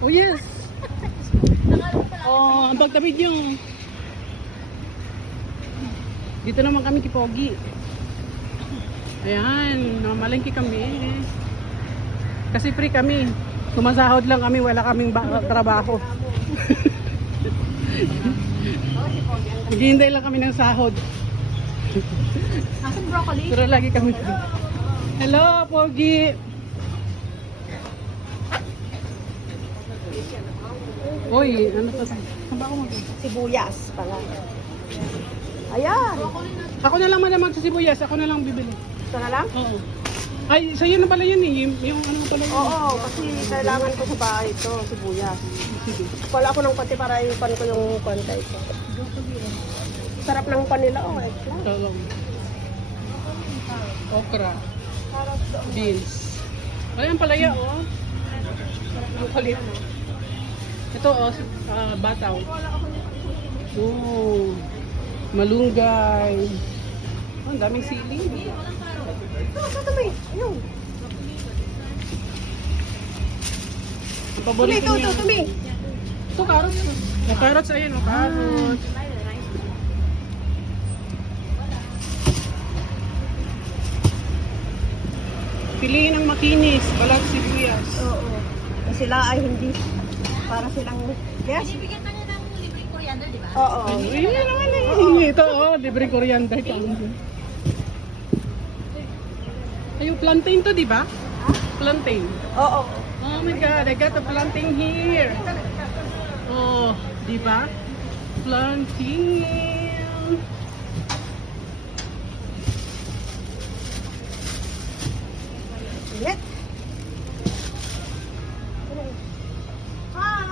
Oh yes. Oh, ang pagtawid nyo. Dito naman kami kipogi. Ayan, namalengke kami. Kasi free kami. Sumasahod lang kami, wala kaming trabaho. Naghihintay lang kami ng sahod. Asan broccoli? Pero lagi kami. Hello, Pogi. Uy, ano to? Saan ba ako mag- Sibuyas pala. Ayan. Ako na lang madam magsisibuyas, ako na lang bibili. Ito na lang? Oo. Ay, sa'yo na pala yun eh. Yung ano pala yun. Oo, kasi kailangan ko sa bahay ito, sibuyas. Sige. Wala ko ng pati para ipan ko yung pantay ko. Sarap ng pan nila, oh, eggplant. Talong. Okra. Beans. Wala yung palaya, oh. Ang kulit. Ito, oh, bataw. Oh. Malunggay. Oh, ang daming sili. Ito, may. Ayun. Ang paborito Tumi, niya. tumi. Ito, carrots. Oh, carrots, ayun, oh, carrots. Piliin ang makinis, balat sibuyas. Oo. Sila ay hindi. Para silang, yes? Bibigyan ka niya ng libreng coriander, di ba? Oo. Ay, yun naman eh. Ito, oh, libre coriander. Ay, yung plantain to, di ba? Plantain. Oo. Oh my God, I got a plantain here. Oh, di ba? Plantain. Init. Hi!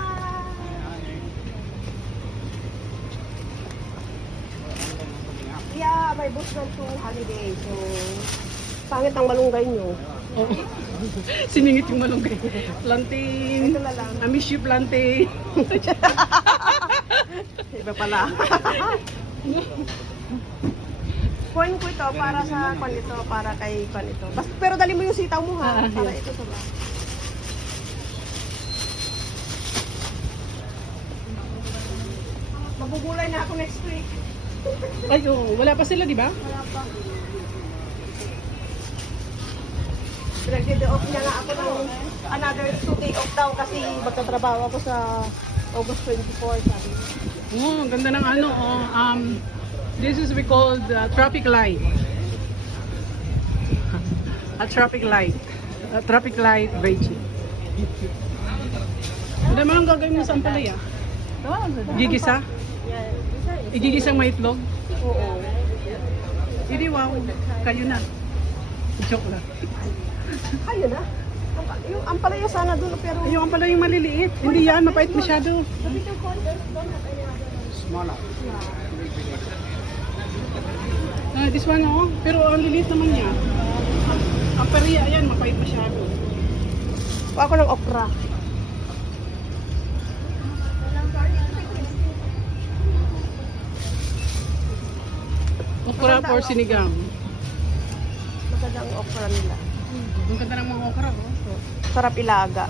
Yeah, may book ng to holiday. So, pangit ang malunggay nyo. Oh. Siningit yung malunggay. Plantain. Ito na lang. I miss you, plantain. Iba pala. Coin ko ito para sa panito, para kay panito. Pero dali mo yung sitaw mo ha, Ah, para yeah. ito sa ba. Magugulay na ako next week. Ay, oh, wala pa sila, di ba? Wala pa. Pinag-day off niya nga ako ng another 2 day off daw kasi magtatrabaho ako sa August 24, sabi niya. Oh, ang ganda ng ano, oh. This is we called traffic light. A traffic light. A traffic light veggie. Hindi mo lang gagawin mo sa ampalaya. Gigisa? Yeah. Igigisa may itlog? Oo. Hindi, wow. Kayo na. Joke lang. Ayun na. Yung ampalaya sana doon pero Yung ampalaya yung maliliit. Hindi yan, mapait masyado. This one, oh. Pero ang liliit naman niya. Ang pariya, ayan, mapait masyado. Kuha ako ng okra. Okra for sinigang. Maganda ang okra nila. Ang ganda ng mga okra, oh. Sarap ilaga.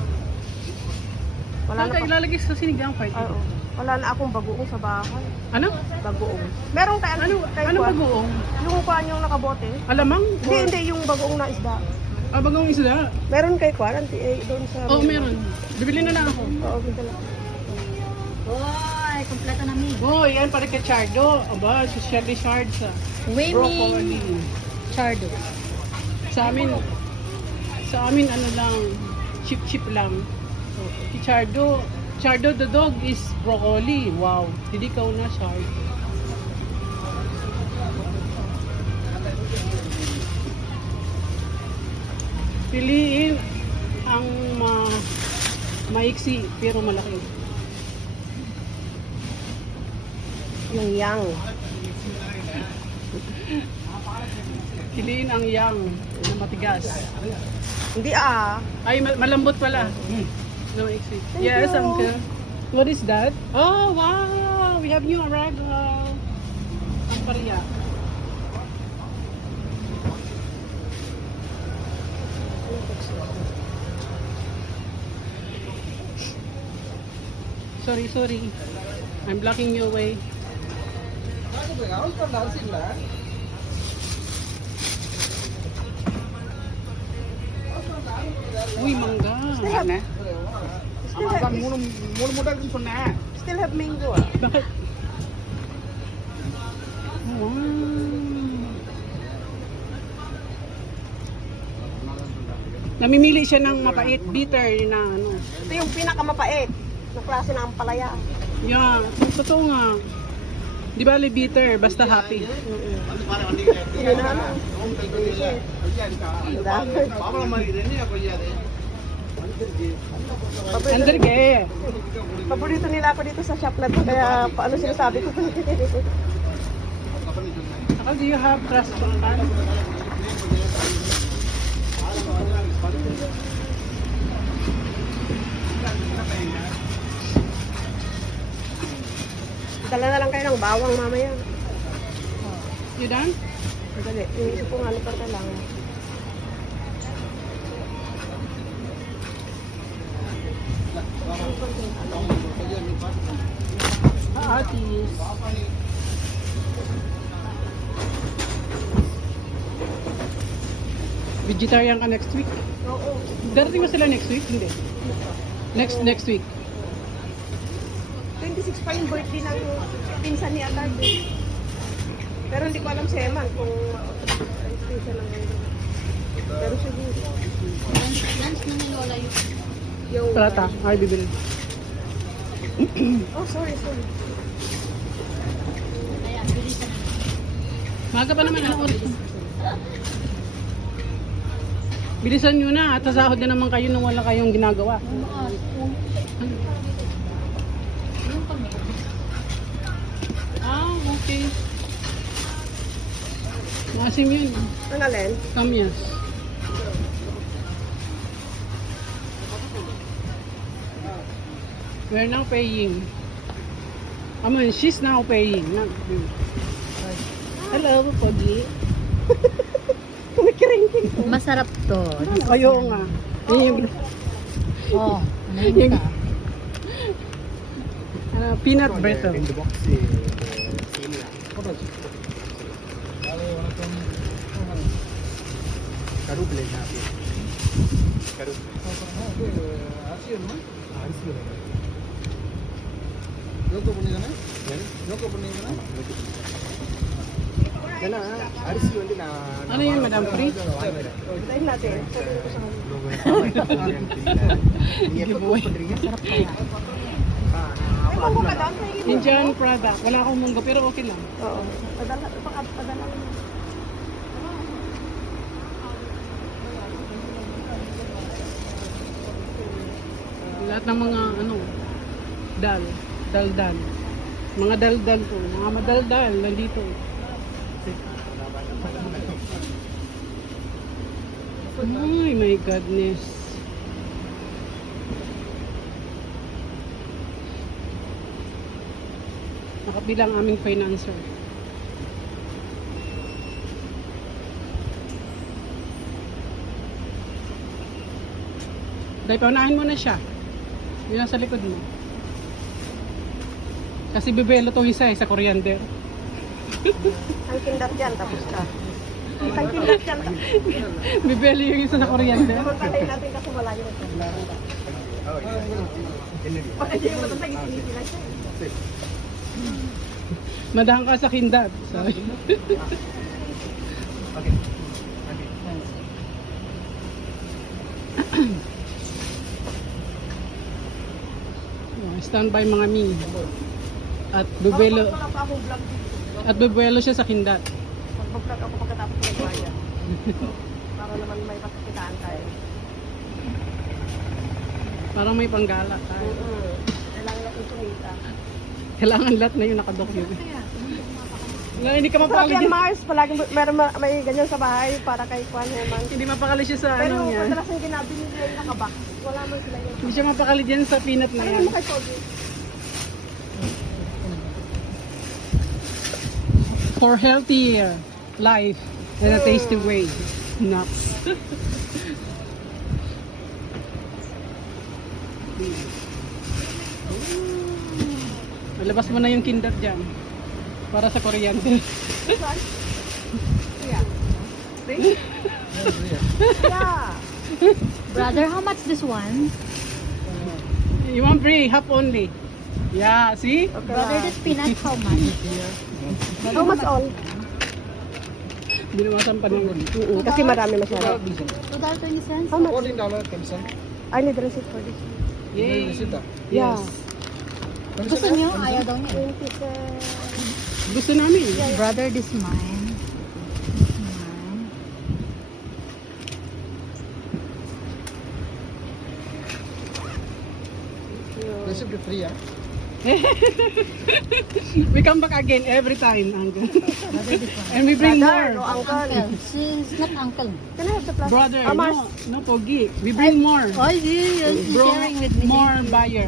Wala Saan na ka pa. ilalagay sa sinigang fight? Oo. Wala na akong bagoong sa bahay. Ano? Bagoong. Meron kay Ano bagoong? Yung kuan yung nakabote. Alamang? Hindi yung bagoong na isda. Ah, bagoong isda. Meron kay kuan doon sa Oo, meron. Bibili na lang ako. Oo, ganda lang. Hoy, kompleto na mi. Oh, yan para kay Chardo. Aba, si Shirley Shards. Broccoli. Chardo. Sa amin ano lang, chip lang. Oh, si Chardo the dog is broccoli. Wow. Hindi ka na Chardo. Piliin ang maiksi pero malaki. Yung yang. Piliin ang yang na matigas. Hindi Ay, malambot pala. No, maiksi. Thank Yes, you. uncle. What is that? Oh, wow! We have new arrival. Ang pariya. sorry. I'm blocking you away. Uy, mangga. Still have mango ah. Bakit? Wow. Namimili siya ng mapait, bitter na ano. Ito yung pinakamapait na klase ng ampalaya. Yeah, totoo nga. Di ba bitter, basta happy. Yun na ano. Andrige. Paborito nila ako dito sa shop na to, kaya paano sinasabi ko. How do you have trust on that? Dala na lang kayo ng bawang mamaya. You done? Madali. Inisip ko nga ano pa kailangan. Atis. Vegetarian ka next week? Oo. Darating ba sila next week? Hindi. Next week. 26 pa yung birthday ng pinsan ni Atag. Pero hindi ko alam si Eman kung pinsan lang ngayon. Pero siguro. Lunch na ni Lola yung... Prata. Ay, bibili. Oh, sorry. Kaya, bilisan na. Maga pa naman. Anong oras? Bilisan nyo na at sasahod na naman kayo nung wala kayong ginagawa. Yung kami. Ah, okay. Maasim yun. Ano alin? Kamyas. We're now paying. I mean, she's now paying. Not you. Hello, Pogi. Kumikiring-king. Masarap to. Ayaw nga. Yung, Oh, yung, peanut brittle. Ano yan, Madam Free? Tayo natin. Sabihin ko sa Giveaway. Ay, munggo ka doon. Pahingin mo. Indian product. Wala akong munggo pero okay lang. Oo. Padala mo. Lahat ng mga ano, daldal. Mga daldal po, mga madaldal nandito. Ay, my goodness. Nakabilang aming financer. Dahil paunahin mo na siya. Yun nasa likod mo. Kasi bibelo tong isa sa coriander. Ang kindat yan, tapos ka. Ang kindat yan. Bibelo yung isa sa coriander. Pagpalay natin kasi wala yun. Baka hindi yung matantang itiniti lang siya. Madahang ka sa kindat. Sorry. Stand by mga mi. At bibelo. Wala pa akong vlog dito. At bibelo siya sa kindat. Mag-vlog ako pagkatapos ng bayan. Para naman may pasakitaan tayo. Parang may panggala tayo. Kailangan natin kumita. Kailangan lahat na yung nakadocument. Na, hindi ka Masarap mapakali yan, dyan. Mars. Palaging meron may ganyan sa bahay para kay Juan Herman. Hindi mapakali siya sa Pero ano niya. madalas yung ginabili nila yung nakabox. Wala man sila yun. Hindi siya mapakali dyan sa peanut na Ano yan. mo kay Pogi? For healthier life and a tasty way. No. Labas mo na yung kinder dyan. Para sa Koreander. This one? Yeah. See? Yeah. Brother, how much this one? You want free, half only. Yeah, see? Okay. Brother, the spinach, how much? How much all? Binawasan pa ng Kasi marami masyado. $2.20. How much? $14.10. I need receipt for this. Yay. Yeah. Yes. Gusto niyo? Ayaw daw niya. 27. Gusto namin. Brother, this mine. This mine. Receipt free, ah. We come back again every time, Uncle. Brother, this one. And we bring Brother, more. no, Uncle. She's not uncle. Can I have the plastic? Brother, Mars. no, Pogi. We bring more. Oh, you're Bro, sharing with me. more buyer.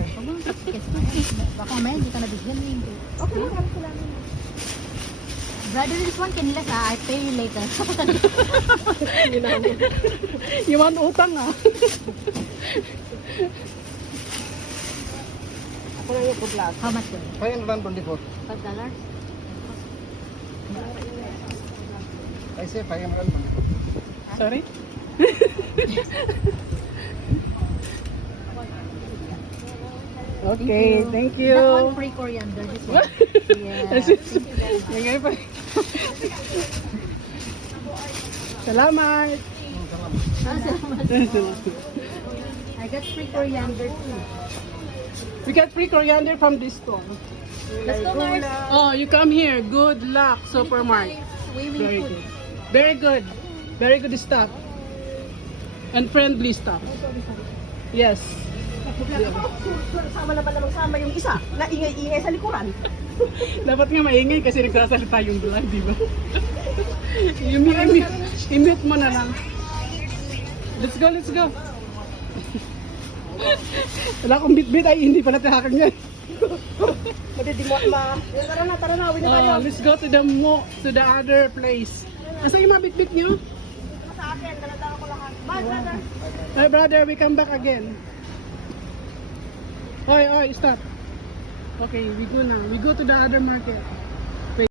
Baka may hindi ka nabigyan. Okay, marami sila. Brother, this one kanila sa I pay you later. You want utang ah? Ako na yung plastic. How much yun? $524. $5? I say $524. Sorry? Okay, thank you. That one free coriander. This one. Yes. Bigay pa. Salamat. I got free coriander too. We got free coriander from this store. Let's go, Mars. Oh, you come here. Good luck, supermarket. Swimming Very pool. good. Very good. Very good stuff. And friendly stuff. Yes. Sama naman namang sama yung isa na ingay-ingay sa likuran. Dapat nga maingay kasi nagsasalita yung vlog, di ba? I-mute mo na lang. Let's go, let's go. Wala akong bit-bit ay hindi pala tihakag niya. Tara na, uwi na tayo. Let's go to the other place. Asa yung mga bit-bit niyo? Sa akin, daladala ko lahat. Bye, brother. Hey brother, we come back again. Oi, stop. Okay, we go now. We go to the other market.